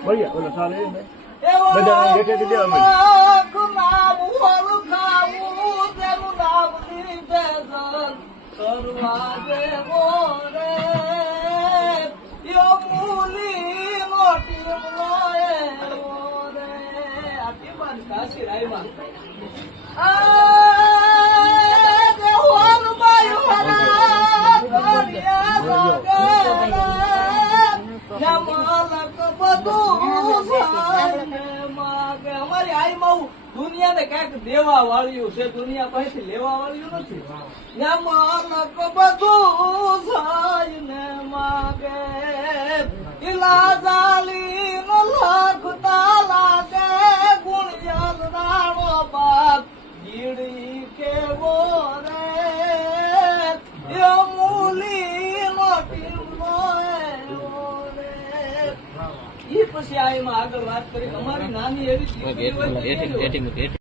ભૈયા ઓલો સાલે બધા હેઠે દેવા અમારી આઈમાં દુનિયા ને કઈક દેવા વાળ્યું છે, દુનિયા પાસેથી લેવા વાળ્યું નથી. માલક બધું સાઈ ને માગે ઇલા જાલી નો લખતા લાગે ગુણિયાલ રાણો બાપ ગીડી કેવો રે મૂલી નો ટીમો રે. એ પછી આ એમાં આગળ વાત કરી અમારી નાની એવી